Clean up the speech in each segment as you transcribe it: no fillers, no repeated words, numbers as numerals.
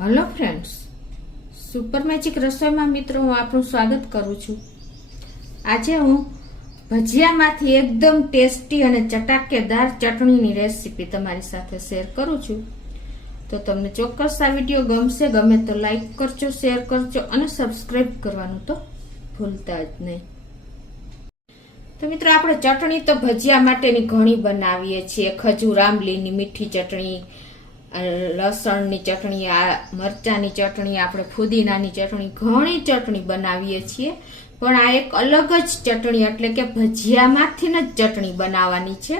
Hello friends, super magic રસોઈમાં મિત્રો હું આપનું સ્વાગત કરું છું। આજે હું ભજીયામાંથી એકદમ ટેસ્ટી અને ચટાકેદાર ચટણીની રેસીપી તમારી સાથે શેર કરું છું। તો તમને ચોક્કસ આ વિડીયો ગમશે, ગમે તો લાઈક કરજો, શેર કરજો અને સબસ્ક્રાઇબ કરવાનું તો ભૂલતા જ નહીં। તો મિત્રો આપણે ચટણી તો ભજીયા માટેની ઘણી બનાવીએ છીએ। ખજૂર આંબલીની મીઠી ચટણી, લસણની ચટણી, આ મરચાની ચટણી, આપણે ફુદીનાની ચટણી, ઘણી ચટણી બનાવીએ છીએ। પણ આ એક અલગ જ ચટણી એટલે કે ભજીયામાંથી જ ચટણી બનાવવાની છે।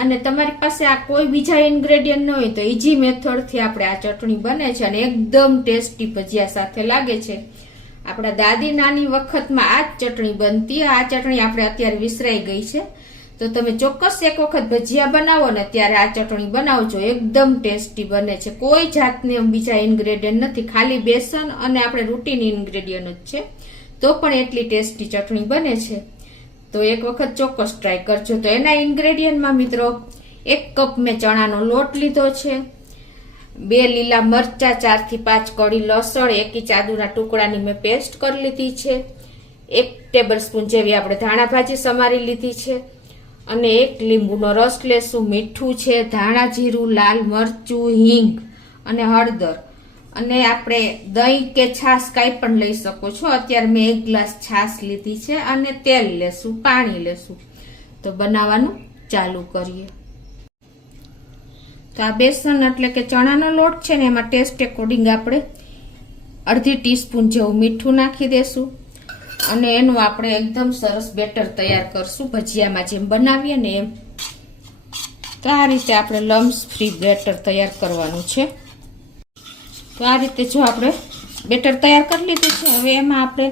અને તમારી પાસે આ કોઈ બીજા ઇન્ગ્રેડિયન્ટ ન હોય તો ઈઝી મેથડથી આપણે આ ચટણી બને છે અને એકદમ ટેસ્ટી ભજીયા સાથે લાગે છે। આપણા દાદી નાની વખતમાં આ જ ચટણી બનતી। આ ચટણી આપણે અત્યારે વિસરાઈ ગઈ છે, તો તમે ચોક્કસ એક વખત ભજીયા બનાવો ને ત્યારે આ ચટણી બનાવજો, એકદમ ટેસ્ટી બને છે। કોઈ જાતને બીજા ઇન્ગ્રેડિયન્ટ નથી, ખાલી બેસન અને આપણે રૂટીન ઇન્ગ્રેડિયન્ટ જ છે, તો પણ એટલી ટેસ્ટી ચટણી બને છે। તો એક વખત ચોક્કસ ટ્રાય કરજો। તો એના ઇન્ગ્રેડિયન્ટમાં મિત્રો 1 કપ મેં ચણાનો લોટ લીધો છે, 2 લીલા મરચા, 4 થી 5 કળી લસણ, 1 ઇંચ આદુના ટુકડાની મેં પેસ્ટ કરી લીધી છે, 1 ટેબલસ્પૂન જેવી આપણે ધાણા ભાજી સમારી લીધી છે અને 1 લીંબુનો રસ લેશું, મીઠું છે, ધાણા જીરું, લાલ મરચું, હિંગ અને હળદર, અને આપણે દહીં કે છાશ કાંઈ પણ લઈ શકો છો। અત્યારે મેં 1 ગ્લાસ છાશ લીધી છે અને તેલ લેશું, પાણી લેશું। તો બનાવવાનું ચાલુ કરીએ। તો આ બેસન એટલે કે ચણાનો લોટ છે ને, એમાં ટેસ્ટ એકોર્ડિંગ આપણે અડધી ટીસ્પૂન જેવું મીઠું નાખી દેશું અને એનું આપણે એકદમ સરસ બેટર તૈયાર કરશું, ભજીયામાં જેમ બનાવીએ ને એમ। તો આ રીતે આપણે લમ્સ ફ્રી બેટર તૈયાર કરવાનું છે। તો આ રીતે જો આપણે બેટર તૈયાર કરી લીધું છે, હવે એમાં આપણે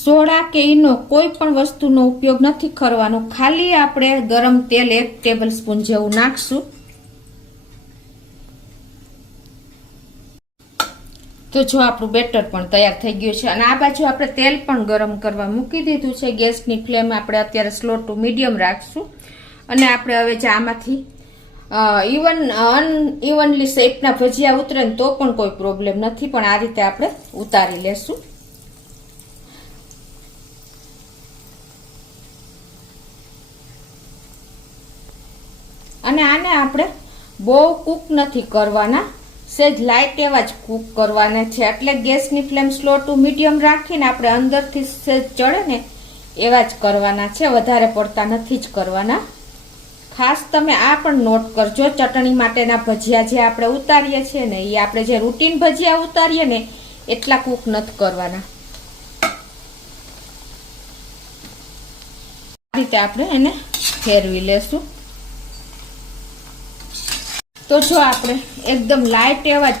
સોડા કે ઈનો કોઈ પણ વસ્તુનો ઉપયોગ નથી કરવાનો, ખાલી આપણે ગરમ તેલ 1 ટેબલ સ્પૂન જેવું નાખશું। તો જો આપણું બેટર પણ તૈયાર થઈ ગયું છે અને આ બાજુ આપણે તેલ પણ ગરમ કરવા મૂકી દીધું છે। ગેસની ફ્લેમ આપણે અત્યારે સ્લો ટુ મીડિયમ રાખશું અને આપણે હવે જે આમાંથી અનઇવનલી શેપના ભજીયા ઉતરે ને તો પણ કોઈ પ્રોબ્લેમ નથી, પણ આ રીતે આપણે ઉતારી લેશું। અને આને આપણે બહુ કૂક નથી કરવાના, સેજ લાઇટ એવા જ કૂક કરવાના છે, એટલે ગેસની ફ્લેમ સ્લો ટુ મીડિયમ રાખીને આપણે અંદરથી સેજ ચડે ને એવા જ કરવાના છે, વધારે પડતા નથી જ કરવાના। ખાસ તમે આ પણ નોટ કરજો, ચટણી માટેના ભજીયા જે આપણે ઉતારીએ છીએ ને એ આપણે જે રૂટીન ભજીયા ઉતારીએ ને એટલા કૂક નથી કરવાના। આ રીતે આપણે એને ફેરવી લેશું। તો જો આપણે એકદમ લાઇટ એવા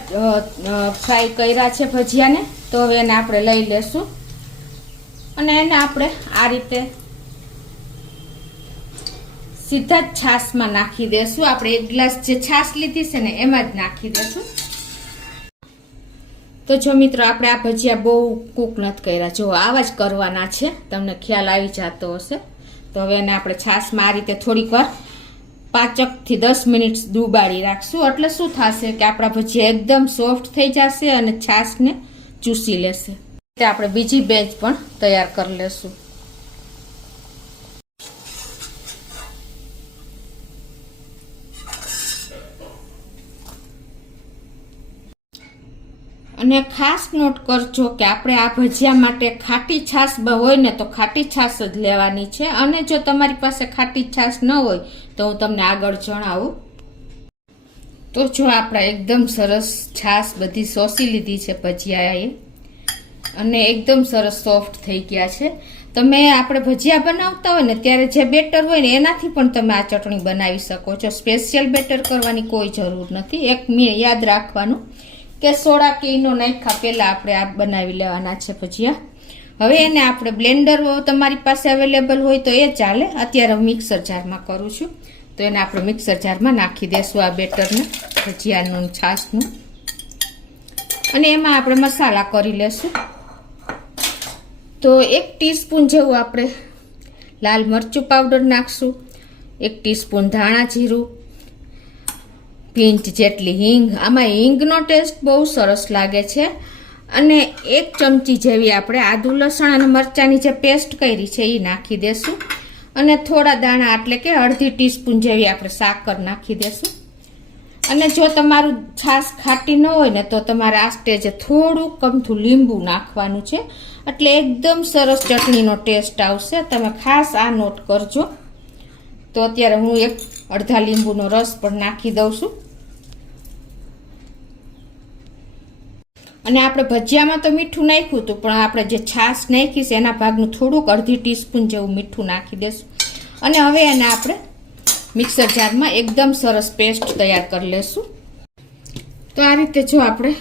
ફ્રાય કર્યા છે ભજીયાને, તો હવે એને આપણે લઈ લેશું અને એને આપણે આ રીતે સીધા જ છાશમાં નાખી દેશું। આપણે 1 ગ્લાસ જે છાશ લીધી છે ને એમાં જ નાખી દેશું। તો જો મિત્રો આપણે આ ભજીયા બહુ કૂક નથી કર્યા, જો આવા જ કરવાના છે, તમને ખ્યાલ આવી જતો હશે। તો હવે એને આપણે છાશમાં આ રીતે થોડીક વાર 5 થી 10 મિનિટ ડૂબાડી રાખશું, એટલે શું થશે કે આપણા ભજીયા એકદમ સોફ્ટ થઈ જશે અને છાશને ચૂસી લેશે। તે આપણે બીજી બેચ પણ તૈયાર કરી લેશું। અને ખાસ નોટ કરજો કે આપણે આ ભજીયા માટે ખાટી છાશ હોય ને તો ખાટી છાશ જ લેવાની છે, અને જો તમારી પાસે ખાટી છાશ ન હોય તો હું તમને આગળ જણાવું। તો જો આપણે એકદમ સરસ છાશ બધી શોષી લીધી છે ભજીયાએ અને એકદમ સરસ સોફ્ટ થઈ ગયા છે। તમે આપણે ભજીયા બનાવતા હોય ને ત્યારે જે બેટર હોય ને એનાથી પણ તમે આ ચટણી બનાવી શકો છો, સ્પેશિયલ બેટર કરવાની કોઈ જરૂર નથી। એક યાદ રાખવાનું કે સોડા કે ઈનો નાખ્યા પહેલા આપણે આ બનાવી લેવાના છે ભજીયા। હવે એને આપણે બ્લેન્ડર તમારી પાસે અવેલેબલ હોય તો એ ચાલે, અત્યારે મિક્સર જારમાં કરું છું, તો એને આપણે મિક્સર જારમાં નાખી દેશું આ બેટરને, ભજીયાનું છાશનું, અને એમાં આપણે મસાલા કરી લેશું। તો 1 ટીસ્પૂન જેવું આપણે લાલ મરચું પાવડર નાખશું, 1 ટીસ્પૂન ધાણા જીરું, પિંચ જેટલી હિંગ. આમાં હિંગનો ટેસ્ટ બહુ સરસ લાગે છે. અને 1 ચમચી જેવી આપણે આદુ લસણ અને મરચાંની જે પેસ્ટ કરી છે એ નાખી દેશું. અને થોડા દાણા એટલે કે અડધી ટીસ્પૂન જેવી આપણે સાકર નાખી દેશું. અને જો તમારું છાશ ખાટી ન હોય ને તો તમારે આ સ્ટેજે થોડું કમથું લીંબુ નાખવાનું છે, એટલે એકદમ સરસ ચટણીનો ટેસ્ટ આવશે. તમે ખાસ આ નોટ કરજો. તો અત્યારે હું અડધા લીંબુનો રસ પણ નાખી દઉં છું. અને આપણે ભજીયામાં તો મીઠું નાખ્યું હતું, પણ આપણે જે છાશ નાખી છે એના ભાગનું થોડુંક અડધી ટીસ્પૂન જેવું મીઠું નાખી દેશું. અને હવે એને આપણે મિક્સર જારમાં એકદમ સરસ પેસ્ટ તૈયાર કરી લેશું. તો આ રીતે જો આપણે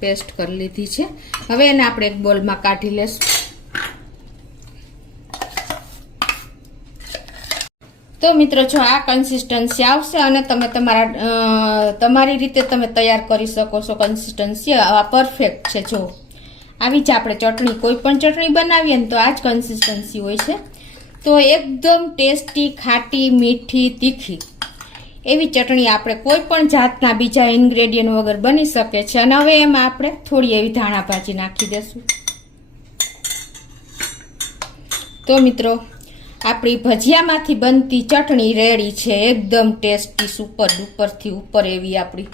પેસ્ટ કરી લીધી છે. હવે એને આપણે એક બોલમાં કાઢી લેશું. તો મિત્રો જો આ કન્સિસ્ટન્સી આવશે અને તમે તમારી રીતે તમે તૈયાર કરી શકો છો. કન્સિસ્ટન્સી આ પરફેક્ટ છે. જો આવી જ આપણે ચટણી, કોઈ પણ ચટણી બનાવીએ ને તો આ જ કન્સિસ્ટન્સી હોય છે. તો એકદમ ટેસ્ટી, ખાટી, મીઠી, તીખી એવી ચટણી આપણે કોઈ પણ જાતના બીજા ઇન્ગ્રેડિયન્ટ વગર બની શકે છે. અને હવે એમાં આપણે થોડી એવી ધાણા ભાજી નાખી દેશું. તો મિત્રો આપણી ભજીયામાંથી બનતી ચટણી રેડી છે. એકદમ ટેસ્ટી, સુપર ડુપરથી ઉપર એવી આપણી.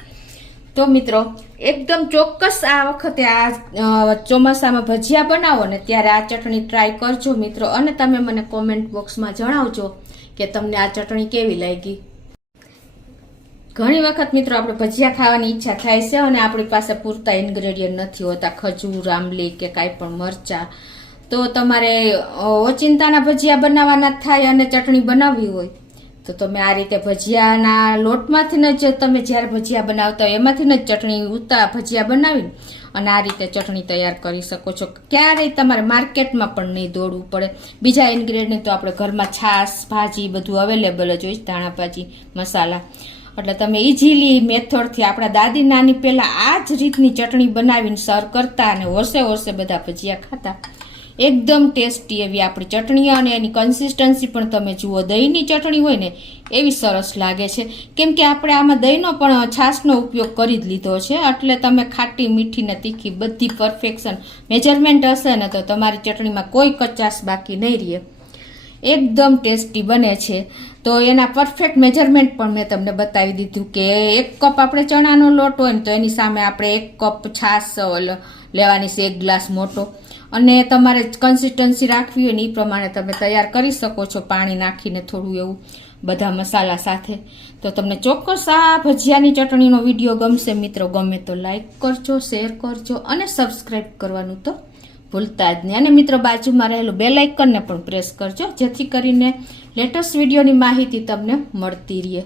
તો મિત્રો એકદમ ચોક્કસ આ વખતે આ ચોમાસામાં ભજીયા બનાવો ને ત્યારે આ ચટણી ટ્રાય કરજો મિત્રો. અને તમે મને કોમેન્ટ બોક્સમાં જણાવજો કે તમને આ ચટણી કેવી લાગી. ઘણી વખત મિત્રો આપણે ભજીયા ખાવાની ઈચ્છા થાય છે અને આપણી પાસે પૂરતા ઇન્ગ્રેડિયન્ટ નથી હોતા, ખજૂર, આંબલી કે કાંઈ પણ મરચા. તો તમારે ઓચિંતાના ભજીયા બનાવવાના થાય અને ચટણી બનાવવી હોય તો તમે આ રીતે ભજીયાના લોટમાંથી જ તમે જ્યારે ભજીયા બનાવતા હોય એમાંથી જ ચટણી ભજીયા બનાવીને અને આ રીતે ચટણી તૈયાર કરી શકો છો. ક્યારેય તમારે માર્કેટમાં પણ નહીં દોડવું પડે. બીજા ઇન્ગ્રેડિયન્ટ તો આપણે ઘરમાં છાશ, ભાજી બધું અવેલેબલ જ હોય, ધાણા ભાજી, મસાલા. એટલે તમે ઇઝીલી મેથડથી આપણા દાદી નાની પહેલા આ જ રીતની ચટણી બનાવીને સર્વ કરતા અને વર્ષે બધા ભજીયા ખાતા. એકદમ ટેસ્ટી એવી આપણી ચટણી. અને એની કન્સિસ્ટન્સી પણ તમે જુઓ, દહીંની ચટણી હોય ને એવી સરસ લાગે છે. કેમ કે આપણે આમાં દહીંનો પણ છાશનો ઉપયોગ કરી જ લીધો છે. એટલે તમે ખાટી, મીઠી ને તીખી બધી પરફેક્શન મેજરમેન્ટ હશે ને તો તમારી ચટણીમાં કોઈ કચાશ બાકી નહીં રહે. એકદમ ટેસ્ટી બને છે. તો એના પરફેક્ટ મેજરમેન્ટ પણ મેં તમને બતાવી દીધું કે 1 કપ આપણે ચણાનો લોટ હોય ને તો એની સામે આપણે 1 કપ છાશ લેવાની છે, 1 ગ્લાસ મોટો. અને તમારે કન્સિસ્ટન્સી રાખવી હોય ને એ પ્રમાણે તમે તૈયાર કરી શકો છો, પાણી નાખીને થોડું એવું બધા મસાલા સાથે. તો તમને ચોક્કસ આ ભજીયાની ચટણીનો વિડીયો ગમશે મિત્રો. ગમે તો લાઈક કરજો, શેર કરજો અને સબસ્ક્રાઈબ કરવાનું તો ભૂલતા જ નહીં. અને મિત્રો બાજુમાં રહેલું બેલ આઇકનને પણ પ્રેસ કરજો જેથી કરીને લેટેસ્ટ વિડીયોની માહિતી તમને મળતી રહે.